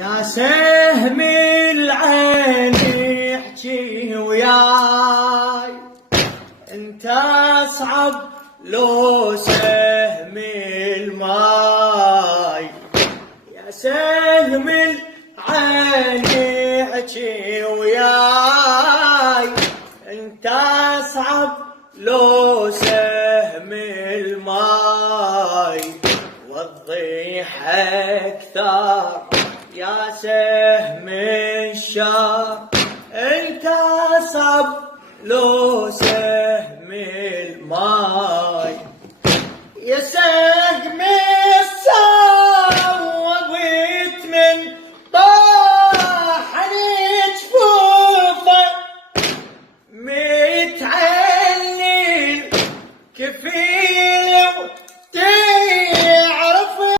يا سهم العين احكي وياي، انت اصعب لو سهم الماي. يا سهم العين احكي وياي، انت اصعب لو سهم الماي. والضيح اكثر يا سهم الشر، انت اصعب لو سهم